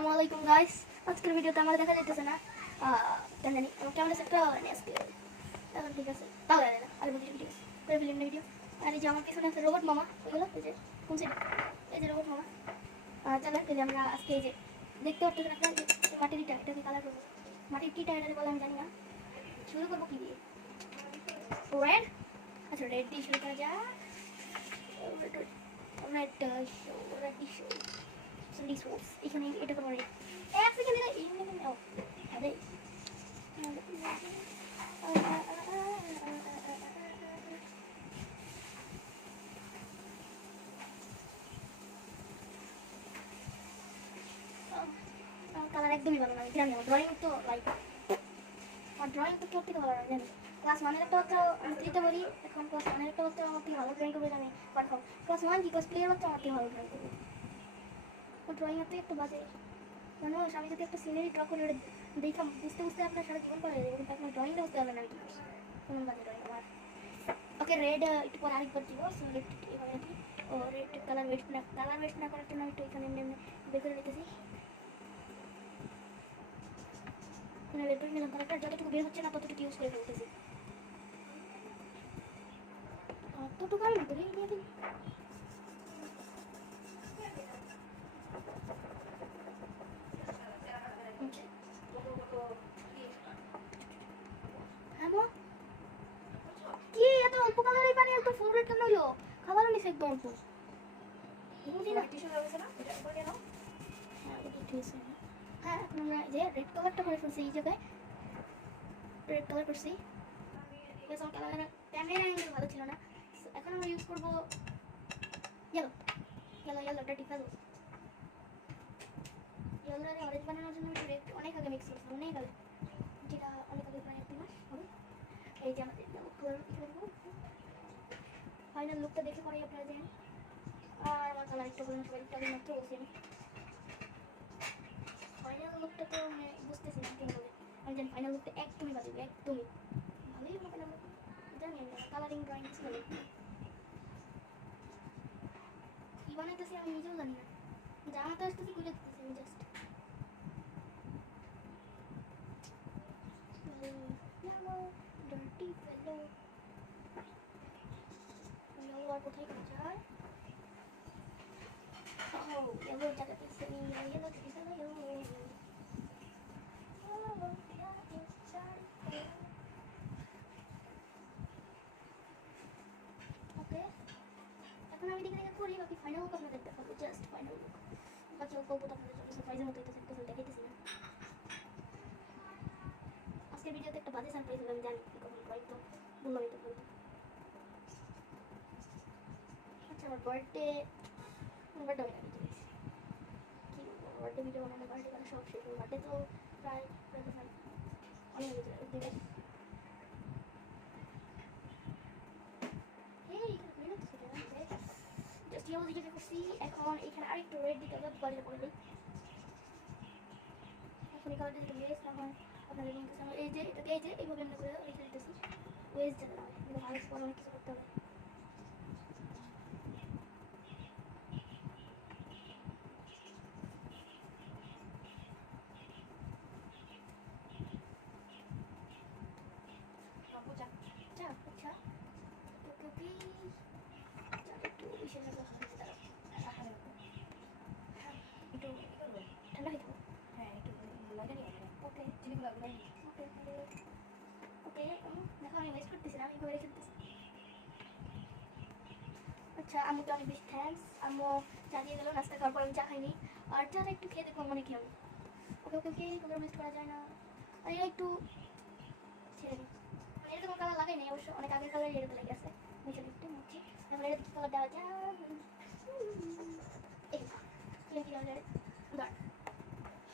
আসসালামু আলাইকুম গাইস আজকের ভিডিওতে আমার দেখা যাইতেছে না। কেন জানি আমার ক্যামেরা সেট করা ঠিক আছে। তাহলে না। আর ভিডিও। করে ফেলিম ভিডিও আর এই যে আমার পিছনে আছে রোবট মামা। এগুলো এই যে, কোন এই যে রোবট মামা। চলো, এই আমরা আজকে এই যে দেখতে পাচ্ছেন আপনারা মাটির ইটা এটাকে কালার করব? মাটির কিটা এটা বলে আমি জানি না। শুরু করব কি দিয়ে? রেড আচ্ছা রেড দিয়ে শুরু করা যাক। রেড রেড রেড এটা আরে কালার একদমই ভালো আমি জানি ড্রয়িং তো লাইক আর ড্রয়িং তো ভালো না, জানি ক্লাস ওয়ানের একটা বাচ্চা আমি বলি, এখন ক্লাস ওয়ানের একটা বাচ্চা আমার ভালো ড্রয়িং করবে জানি কনফার্ম ক্লাস ওয়ান কি ক্লাস প্লেয়ার বাচ্চা আমার ভালো ড্রয়িং করবে? ও ড্রয়িং এর তো একটু বাজে মানুষ আমি যদি একটা সিনারি ড্র করে দেখা বুঝতে বুঝতে আপনার সারা জীবন করে দেবে কিন্তু আপনার ড্রয়িংটা বুঝতে পারবেন না কেমন বাজে ড্রয়িং আমার। ওকে রেড একটু পরে আরেকবার দিব। সো রেড এবার কি। ও রেড কালার ওয়েস্ট না কালার ওয়েস্ট না করার জন্য একটু এখানে এমনি বের নিতেছি। মানে বের নিলাম। কালারটা যতটুকু বের হচ্ছে না ততটুকু ইউজ করে ফেলতেছি। ততটুকু আমি ভিতরেই নিয়ে দিই হ্যাঁ মা? কি এত অল্প কালারের পানি এত ফুল রেড কেন হলো হ্যাঁ। হ্যাঁ যে রেড কালারটা করে ফেলছি এই জায়গায় রেড কালার করছি কালার ক্যামেরা অ্যাঙ্গেল ভালো ছিল না এখন আমরা ইউজ করব ইয়েলো ইয়েলো ইয়েলোটা আছে ইয়েলোটারে অরেঞ্জ বানানোর জন্য রেড অনেক আগে মিক্স করছি অনেক আগে যেটা অনেক আগে প্রায় এক মাস হবে এই যে আমাদের ফাইনাল লুকটা দেখে পরেই আপনারা জানেন। আর আমার কালার একটু বলুন সবাই একটু মাত্র বলছি আমি। ফাইনাল লুকটা তো মানে বুঝতেছি না কেমন হবে। আমি জানি ফাইনাল লুকটা একদমই বাজে, একদমই। ভালোই হবে না জানি আমি কালারিং ড্রয়িং কিছু ভালো কি বানাইতেছি আমি নিজেও জানি না। জামাটা আসতেছি, খুলে দিতেছি আমি জাস্ট কোথায়. Yellow, yeah, inside. Okay. এখন আমি দেখে করি বাকি ফাইনাল লুক দেখাবো জাস্ট ফাইনাল লুক বাকি সারপ্রাইজের মতো এটা একটা দেখাইতেছি না আজকের ভিডিওতে একটা বাজে সারপ্রাইজ হবে আমি জানি কখন বললামই তো বলতো আচ্ছা আমার বার্থডে বার্থডে আমি আগে চলেছি কি বার্থডে ভিডিও বানানো বার্থডে করা সব শেষ বার্থডে তো প্রায় অনেক আগে চলে এই এখানে এখন এখানে আরেকটু রেড দিতে হবে করে দিই এখন এই কালারটা যেটা বেশ না হয় আপনাদের এই যে, এটাকে এই যে, এইভাবে এমনি করে রেখে দিতেছি। ওয়েস্ট যাতে না কিন্তু ভালো পরে অনেক কিছু করতে হবে চা আচ্ছা ওকে ওকে চা একটু ইসে লাগা হয়েছে দাঁড়াও হ্যাঁ একটু ঠান্ডা হয়ে যাব ওকে ওকে ওকে দেখো আমি ওয়েস্ট করতেছি না আমি আচ্ছা তো অনেক বেশি থ্যাঙ্কস আম্মু চা দিয়ে দিল নাস্তা খাওয়ার আমি চা খাইনি আর চাটা একটু খেয়ে দেখব মনে হবে ওকে ওকে ওকে কোনো ওয়েস্ট করা যায় না আর এটা একটু ছেড়ে দিই মানে এরকম কালার লাগাই নাই অবশ্য অনেক আগের কালার এরকম লেগে আছে নিচে একটু মুছি এখন এটা কি দেওয়া যায় এই দাঁড়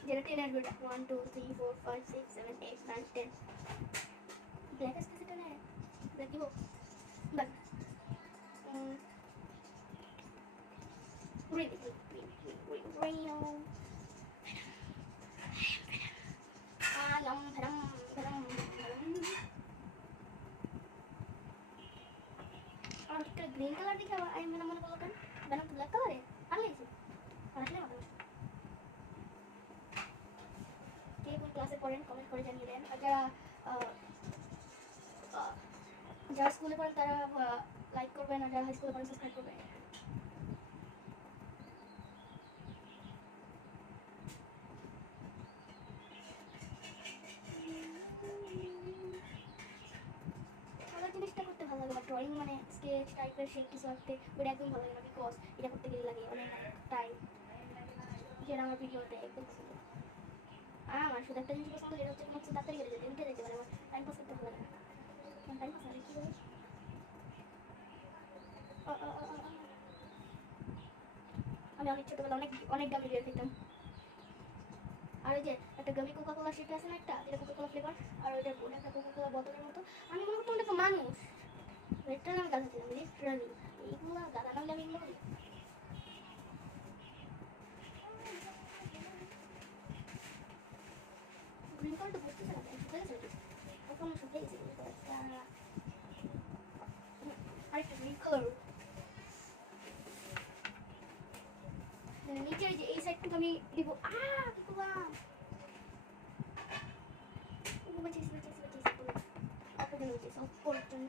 যেটা টেন আসবে one two three four five six seven eight nine ten black আসতে সেটা নেয় ব্ল্যাক দিব black green green green green green green. Venom Venom Venom Venom আর একটা গ্রিন কালার দেখে আবার আমি মনে মনে বললাম ভেনম তো ব্ল্যাক কালারে ভালো লাগছে আর আসলে ভালো করেন কমেন্ট করে জানিয়ে দেন। আর যারা যারা স্কুলে পড়েন, তারা লাইক করবেন, আর যারা হাই স্কুলে পড়েন সাবস্ক্রাইব করবেন। ড্রয়িং মানে স্কেচ টাইপের শেপ কিছু আঁকতে, ওটা একদম ভালো লাগে না বিকজ এটা করতে গেলে লাগে অনেক টাইম যেটা আমার ভিডিওতে একদম আমার শুধু একটা জিনিস পছন্দ যেটা হচ্ছে কোনো কিছু তাড়াতাড়ি হয়ে যেতে যেতে পারে, আমার টাইম পাস করতে ভালো লাগে টাইম পাস মানে কি বলে। আমি অনেক ছোটবেলা অনেক অনেক গামি বের খেতাম। আর ওই যে একটা গামি কোকা কোলা সেটা আছে না একটা, যেটা কোকা কোলা ফ্লেভার আর ওইটা ওটা একটা কোকা কোলা বোতলের মতো। আমি মনে করতাম ওটা মানুষ। এটা আমি গাধা ছিলাম লিটারালি এইগুলো গাধা নামলে আমি এগুলো করি গ্রিন কালারটা বুঝতেছে না শুকিয়ে গেছে এখন শুকিয়ে গেছে আরেকটা গ্রিন কালার নিচের যে এই সাইডটুকু আমি দিব আ কি করলাম বাঁচিয়েছি বাঁচিয়েছি বাঁচিয়েছি অপর জন্য বাঁচিয়েছি অপর জন্য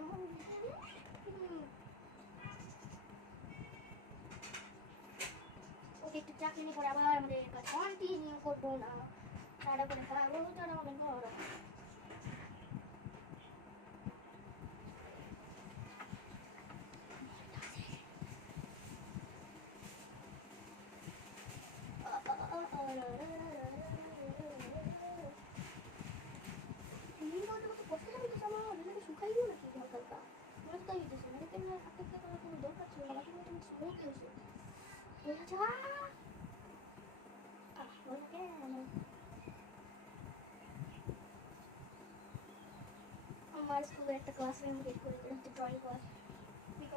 ওকে একটু চাকরি নিয়ে পরে আবার আমাদের কন্টিনিউ করব না তারা করে খাব তারা হবে আমার স্কুলে একটা ক্লাস রুম গেট করে। দিলাম ড্রয়িং ক্লাস নিয়ে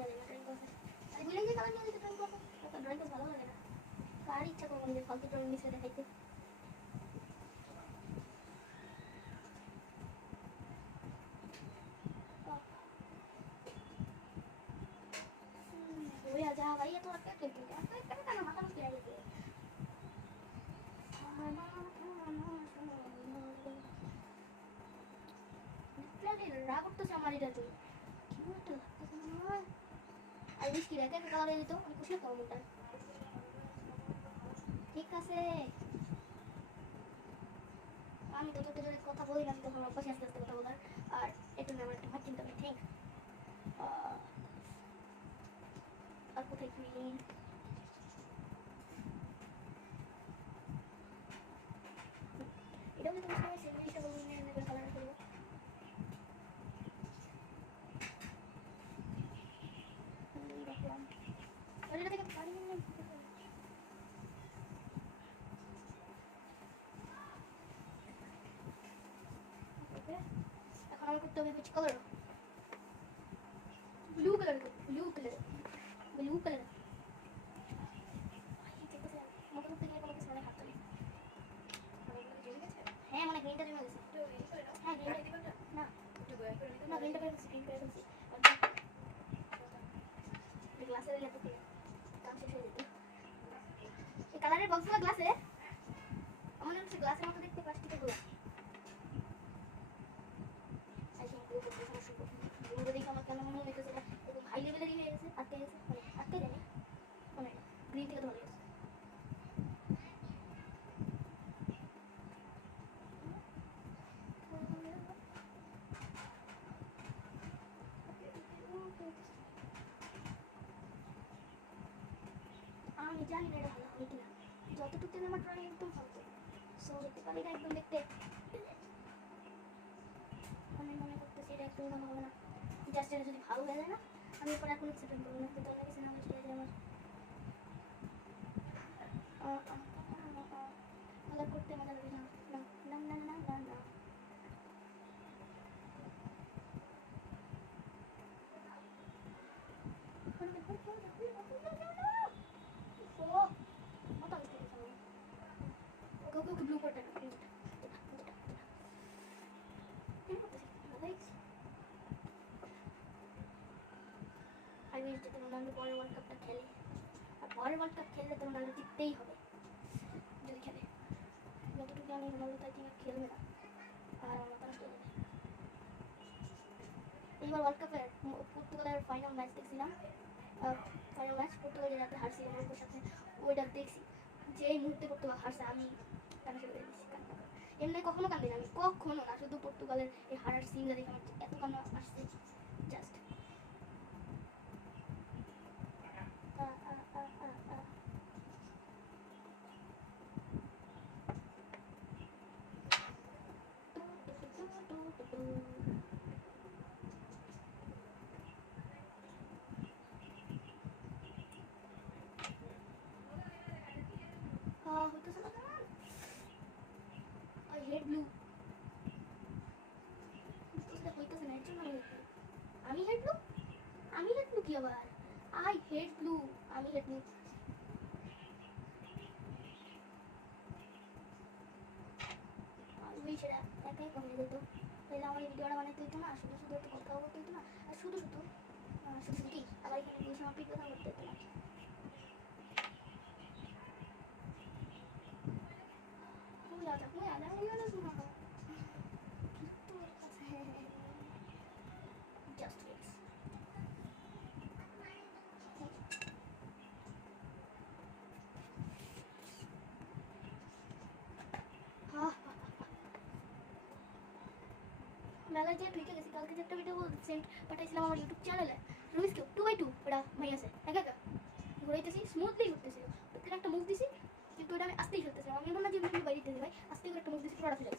যাই ড্রয়িং ক্লাসে আমি বলে যে কালার নিয়ে ড্রয়িং ক্লাসে ড্রয়িং ক্লাস ভালো লাগে না। কার ইচ্ছা করব নিজের ফালতু ড্রয়িং বিষয়ে দেখাইতে ওই আজা ভাই এত একটা খেলতে এত একটা কেন মাথা নষ্ট হয়ে গেছে লিটারালি রাগ করতেছে আমার এটা তুই কি আর বৃষ্টি রেখে একটা কালার দিত আমি খুশি হতাম মনটা ঠিক আছে। আমি তো তোকে যদি কথা বলি না তখন অভ্যাস আস্তে আস্তে কথা বলার। আর একটু না আমার একটা ভাত চিন্তা হবে থ্যাংক আর কোথায় গ্রিন এটা হলে তোমার সবাই সেম জিনিসটা বলব না এনে কালার করব রাখলাম আর এটা থেকে পারি না Okay. এখন আমার করতে হবে which color blue colour blue colour blue colour হ্যাঁ মানে গ্রিনটা জমে গেছে হ্যাঁ গ্রিনটা না না গ্রিনটা করে গেছে গ্রিন করে গেছে গ্লাসে দিলে তো কাম শেষ হয়ে যেত এই কালারের বক্সগুলো গ্লাসে আমার হচ্ছে গ্লাসের মতো দেখতে প্লাস্টিকেরগুলো দেখে আমার কেন মনে হইতেছে এটা একদম হাই লেভেলেরই হয়ে আটকে গেছে মানে মানে গ্রিন জানি না এটা ভালো আমার ড্রয়িং একদম ফালতু সো দেখতে পারি না একদম দেখতে আমি মনে করতেছি এটা একদম ভালো হবে না। যদি ভালো হয়ে যায় না আমি এরপর এখন সেটেল করব না কিন্তু অনেক না হয়ে যায় আমার কালার করতে মজা লাগে না না না না না না Go, go, go, blue water. আমি যদি রোনাল্ডো পরের ওয়ার্ল্ড কাপটা খেলে আর পরের ওয়ার্ল্ড খেললে তো রোনাল্ডো জিততেই হবে যদি খেলে যতটুকু আমি রোনাল্ডো তাই টিমে খেলবে না আর এইবার ওয়ার্ল্ড কাপের পর্তুগালের ফাইনাল ম্যাচ দেখছিলাম ফাইনাল ম্যাচ পর্তুগাল যে রাতে হারছিল মরক্কোর সাথে ওইটা দেখছি যে এই মুহূর্তে পর্তুগাল হারছে আমি কান্না শুরু করে দিচ্ছি এমনি কখনো কান্দি না আমি কখনো না শুধু পর্তুগালের এই হারার সিনটা দেখে আমার এত কান্না আসছে জাস্ট হেট ব্লু আমি হেড ওই সেটা একাই কমে যেত তাহলে আমার এই ভিডিওটা বানাতে হতো না শুধু শুধু একটু কথা বলতে হতো না আর শুধু শুধু আহ, শুধু শুধু কি আবার এখানে গিয়ে আমার পিঠ কথা করতে হতো না muy alta, muy alta, muy alta es una. Just fix. মেলায় যে ঢুকে গেছি কালকে যে একটা ভিডিও সেন্ট পাঠাইছিলাম আমার ইউটিউব চ্যানেলে রুইস কেউ টু বাই টু ওটা ভাই আছে, একা একা। ঘুরাইতেছি স্মুথলি ঘুরতেছিল একটা মুভ দিছি, কিন্তু ওটা আমি আস্তেই ফেলতেছিলাম। আমি বললাম যে বাইরে দিতে ভাই আস্তেই করে একটা মুভ দিছি পুরোটা ফেলে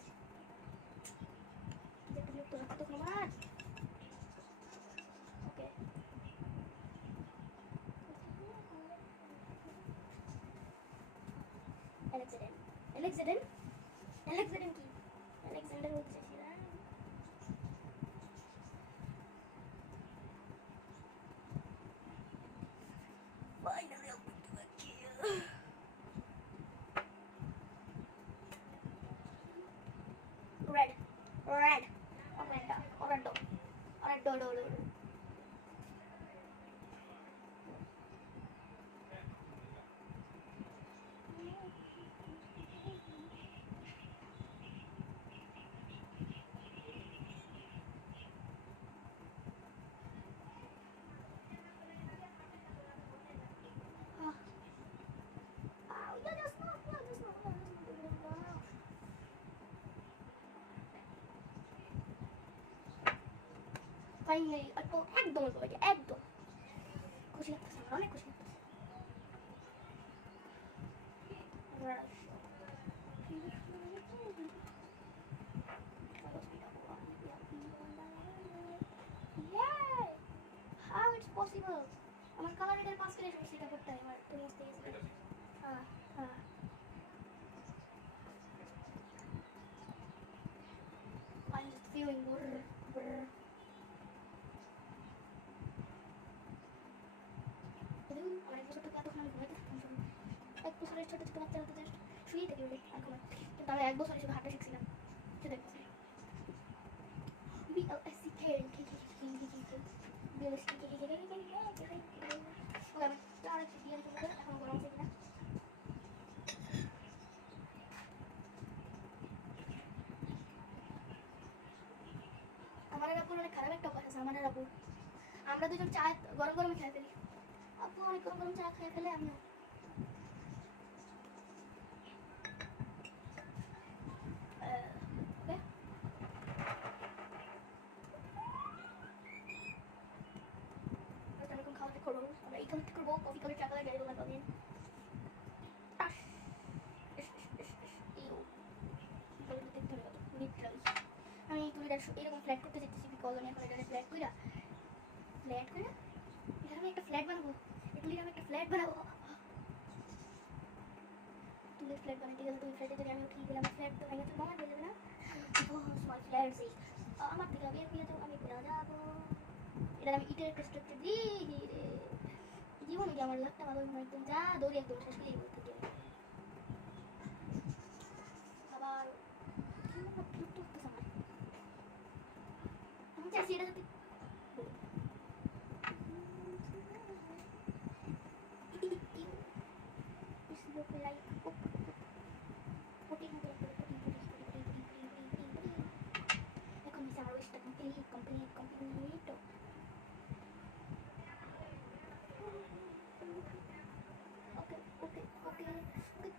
ফাইনালি অল্প একদম অল্প একদম খুশি লাগতেছে আমার অনেক খুশি লাগতেছে How it's possible? আমার কালার এটার করে এসে সেটা করতে হয় আমার তো মস্ত গেছে হ্যাঁ হ্যাঁ I'm just feeling brr, brr. দেখুন, আমার এক বছর থেকে এতক্ষণ আমি ঘুমাইতে থাকতাম শুধু। এক বছরের ছোট ছোট বাচ্চারা তো just শুয়েই থাকে বলে আর ঘুমায়। কিন্তু আমি এক বছর হিসেবে হাঁটা শিখছিলাম গরম আছে কিনা আমার অনেক খারাপ একটা অভ্যাস আছে আমার আপুর আমরা দুজন চা গরম গরম খেয়ে ফেলি আপু অনেক গরম গরম চা খেয়ে ফেলে আমিও আহ, ওকে আজকে আমি এখন খাওয়া দাওয়া করব আমরা এইখান থেকে করব কফি করে চা করে গাড়ি দোকান পাবেন আস ইস, ইস, ইস, ইস, ইউ। গরুটা দেখতে হবে কত, literally। আমি এরকম ফ্ল্যাট করতে আমি এখন এটা ফ্ল্যাট কইরা? ফ্ল্যাট কইরা? আমি একটা ফ্ল্যাট বানাবো। তুলির আমি একটা ফ্ল্যাট বানাবো। তুলির ফ্ল্যাট বানাইতে গেলে তুই ফ্ল্যাটে যদি আমি উঠি গেলে আমার ফ্ল্যাট তো ভেঙে তো হয়ে না? ফ্ল্যাট আমার থেকে বের হয়ে যাও আমি বেরা যাব। এটা আমি ইটের একটা স্ট্রাকচার দিই জীবনে কি আমার ভালো হয় একদম যা দৌড়ি একদম শেষ করে বলতে চাষি এটা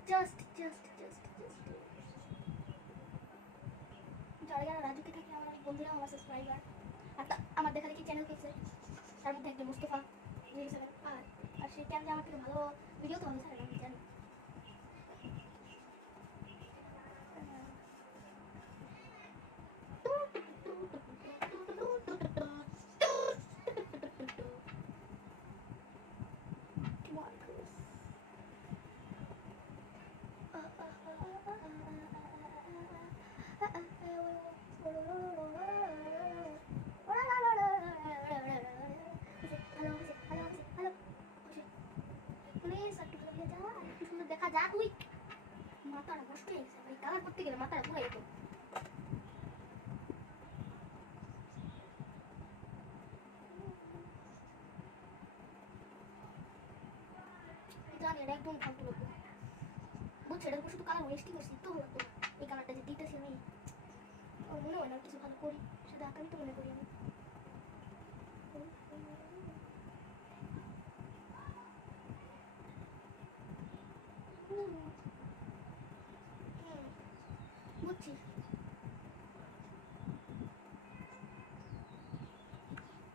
just, just. চ্যানেল করছে তার মধ্যে একজন মুস্তফা আর আর সে চ্যানেলে আমার থেকে ভালো ভিডিও তো ভালো ছাড়ে না আমি জানি Marcus. দেখা যাক উই মাথাটা নষ্ট হয়ে গেছে ভাই কালার করতে গেলে মাথাটা পুরো যেত একদম ফালতু লাগবে বুঝছ শুধু কালার ওয়েস্টই করছি তো তো এই কালারটা যে দিতেছি আমি মনে হয় না কিছু ভালো করি সেটা আকান্ত মনে করি আমি। বুঝছি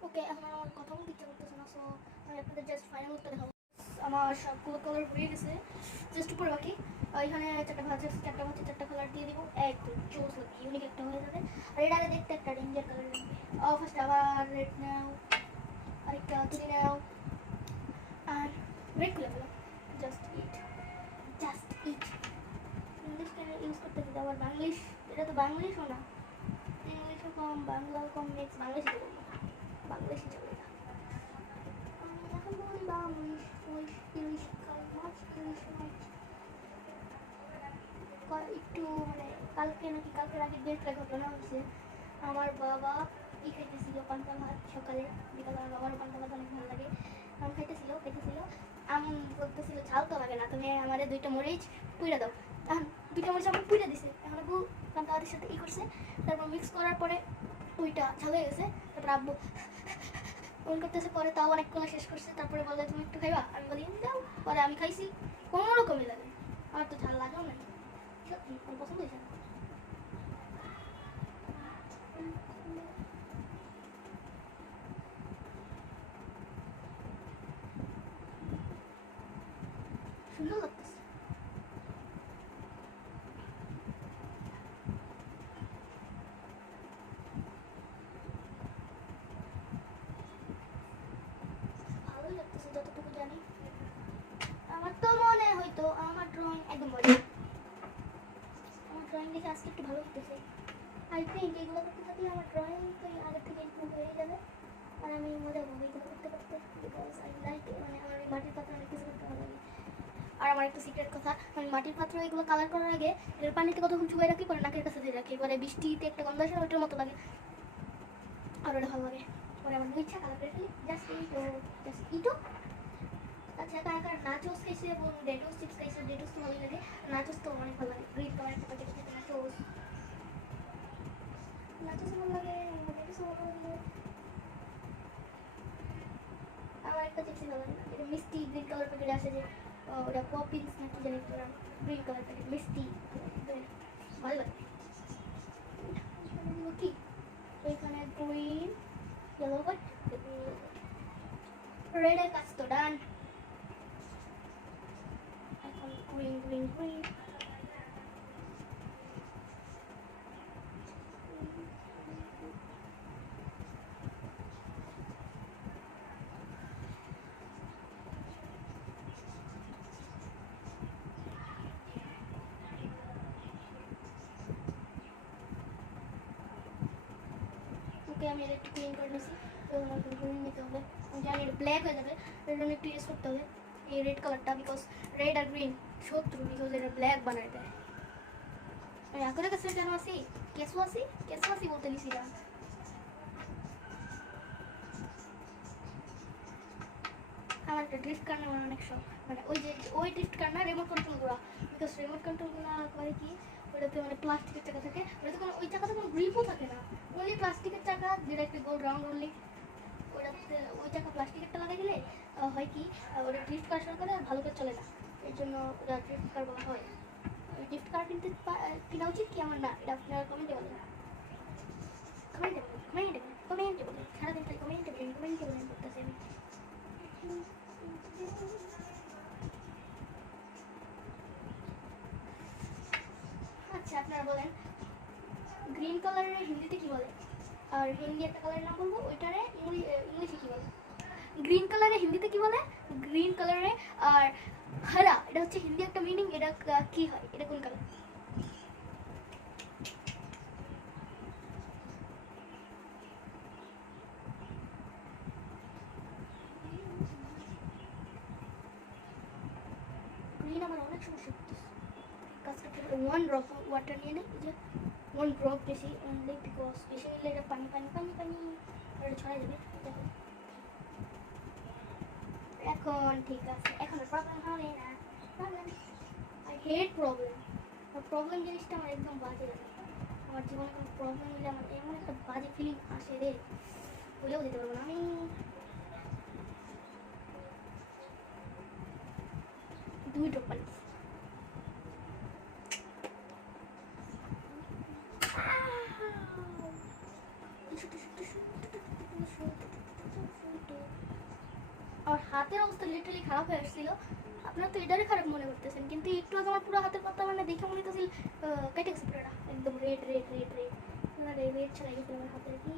ওকে এখন আমার কথা বলতে ইচ্ছা করতেছে না সো আমি আপনাদের জাস্ট ফাইনাল উত্তর দেখাবো আমার সবগুলো কালার হয়ে গেছে। জাস্ট উপরে বাকি। এখানে চারটা ভাজা চারটা ভাজা চারটা কালার দিয়ে দিব। একদম চোস লাগবে ইউনিক একটা হয়ে যাবে। আর এটা আগে দেখতে একটা ডেঞ্জার কালার ফার্স্ট আবার রেড নাও, আরেকটা তুলি নাও। আর red fellow just it just it English কেন ইউজ করতে দিতে আবার বাংলিশ, এটা তো বাংলিশও না। ইংলিশও কম বাংলাও কম মিক্স বাংলাদেশি চলে না। আমি এখন বলি বাংলিশ একটু মানে কালকে নাকি কালকের আগে ডেট ঘটনা হয়েছে আমার বাবা ই খাইতেছিল পান্তা ভাত সকালে বিকালে আমার বাবার পান্তা ভাত অনেক ভালো লাগে আম খাইতেছিল খাইতেছিল আম বলতেছিল ঝাল তো লাগে না তুমি আমারে দুইটা মরিচ পুইরা দাও এখন দুইটা মরিচ আমার পুইরা দিছে এখন আব্বু পান্তা ভাতের সাথে ই করছে তারপর মিক্স করার পরে ওইটা ঝাল হয়ে গেছে তারপর আব্বু ফোন করতেছে, পরে তাও অনেকক্ষণ শেষ করছে, তারপরে বলে, তুমি একটু খাইবা? আমি বলি, দাও। পরে আমি খাইছি, কোনো রকমই লাগে আমার তো ঝাল লাগেও না পছন্দ হয়েছে। সুন্দর লাগতেছে ভালোই লাগতেছে যতটুকু জানি আমার তো হয়তো আমার ড্রয়িং একদম মজা আমার ড্রয়িং দেখে আজকে একটু ভালো হতেছে আই থিঙ্ক এগুলো করতে থাকলে আমার ড্রয়িং তো আগে থেকে ইম্প্রুভ হয়ে যাবে। আর আমি মজা পাবো এগুলো করতে করতে বিকজ আই লাইক মানে আমার মাটির পাত্র অনেক কিছু করতে ভালো লাগে। আর আমার একটা সিক্রেট কথা আমি মাটির পাত্র এগুলো কালার করার আগে এর পানিতে কতক্ষণ চুবাই রাখি পরে নাকের কাছে দিয়ে রাখি এবারে বৃষ্টিতে একটা গন্ধ আসে না, ওইটার মতো লাগে। আর ওটা ভালো লাগে। পরে আমার ইচ্ছা কালার করে ফেলি। জাস্ট ইট জাস্ট ইটো আচ্ছা কার কার নাচোস খাইছে এবং ডেটোস চিপস খাইছে ডেটোস তো ভালো লাগে নাচোস তো অনেক ভালো লাগে গ্রিন কালার একটা প্যাকেট থাকে নাচোস নাচোস ভালো লাগে ডেটোস ভালো লাগে আমার একটা চিপস ভালো লাগে না। এটা মিষ্টি গ্রিন কালার প্যাকেটে আসে যে আহ, ওটা পপিন্স নাকি জানি গ্রিন কালার প্যাকেট মিষ্টি ভালো লাগে এগুলো কি তো এখানে গ্রিন ইয়েলো বাট রেডের কাজ তো ডান এখন গ্রিন গ্রিন গ্রিন ওকে আমি এটা একটু ক্লিন করে নিয়েছি তো আমাকে গ্রিন নিতে হবে আমি জানি এটা ব্ল্যাক হয়ে যাবে এর জন্য একটু ইউজ করতে হবে এই আর শত্রু বিকজ এটা ব্ল্যাক বানায় দেয়। আমি আগের কাছে কেন আসি কেসু আসি কেসু আসি বলতে নিছিলাম আমার একটা ড্রিফট কার অনেক শখ। মানে ওই যে, ওই ড্রিফট কার রিমোট কন্ট্রোলগুলো বিকজ রিমোট কন্ট্রোলগুলো করে কি? ওটাতে মানে প্লাস্টিকের চাকা থাকে। ওটাতে কোনো, ওই চাকাতে কোনো গ্রিপও থাকে না। ওনলি প্লাস্টিকের চাকা যেটা একটু গোল রাউন্ড অনলি ওটাতে, ওই চাকা প্লাস্টিকেরটা লাগাই দিলে হয় কি? ওটা ড্রিফট কার সরকারে আর ভালো করে চলে না। এর জন্য ওটা ড্রিফট কার বলা হয়। কিনতে পা- কেনা উচিত কি আমার? না, এটা আপনারা কমেন্টে বলেন। কমেন্টে বলেন কমেন্টে বলেন কমেন্টে বলেন। সারাদিন খালি কমেন্টে বলেন কমেন্টে বলেন করতেছি আমি। আচ্ছা আপনারা বলেন গ্রিন কালারের হিন্দিতে কি বলে? আর হিন্দি একটা কালারের নাম বলব, ওইটারে ইংলিশে কি বলে? গ্রিন কালারে হিন্দিতে কি বলে? গ্রিন কালারে আর হারা এটা হচ্ছে হিন্দি একটা মিনিং এটা কি হয়? এটা কোন কালার ওয়ান ড্রপ ওয়াটার নিয়ে নেই যে ওয়ান ড্রপ বেশি অনলি বিকজ বেশি নিলে এটা পানি পানি পানি পানি ছড়াই যাবে। দেখো। এখন ঠিক আছে। এখন প্রবলেম হবে না। আই হেট প্রবলেম প্রবলেম জিনিসটা আমার একদম বাজে লাগে। আমার জীবনে কোনো প্রবলেম হলে আমার এমন একটা বাজে ফিলিং আসে রে। বলেও দিতে পারব না আমি। দুই ড্রপ পানি আমার হাতের অবস্থা লিটারালি খারাপ হয়ে আপনারা তো এটারে খারাপ মনে করতেছেন, কিন্তু একটু আগে আমার পুরো হাতের পাতা মানে দেখে মনে হতেছিল কেটে গেছে পুরোটা। একদম red red red red red red ছাড়া গেছে আমার হাতের। কি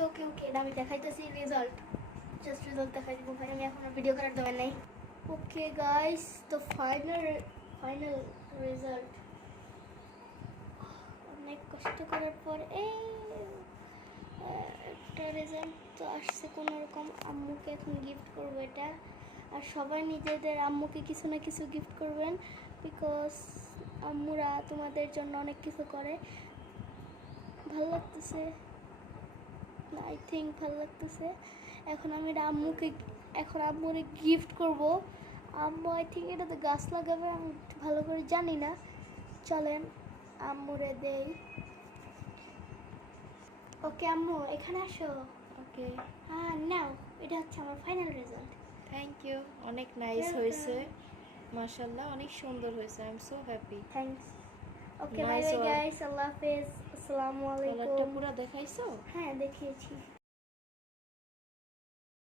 ওকে ওকে ওকে এটা আমি দেখাইতেছি রেজাল্ট জাস্ট রেজাল্ট দেখাই দিব ভাই আমি এখন ভিডিও করার দরকার নেই। ওকে গাইস তো ফাইনাল ফাইনাল রেজাল্ট অনেক কষ্ট করার পর এই একটা রেজাল্ট তো আসছে কোনো রকম আম্মুকে এখন গিফট করব এটা। আর সবাই নিজেদের আম্মুকে কিছু না কিছু গিফট করবেন বিকজ আম্মুরা তোমাদের জন্য অনেক কিছু করে। ভালো লাগতেছে। আই থিঙ্ক ভালো লাগতেছে। এখন আমি এটা আম্মুকে এখন আম্মুরে গিফট করব। আম্মু আই থিঙ্ক এটা তো গাছ লাগাবে আমি ভালো করে জানি না। চলেন আম্মুরে দেই। ওকে আম্মু এখানে আসো। ওকে হ্যাঁ নাও এটা হচ্ছে আমার ফাইনাল রেজাল্ট থ্যাংক ইউ অনেক নাইস হয়েছে। মাশাআল্লাহ অনেক সুন্দর হয়েছে I am so happy thanks okay bye bye guys আল্লাহ হাফেজ। আসসালামু আলাইকুম। পুরো দেখাইছো? হ্যাঁ দেখিয়েছি।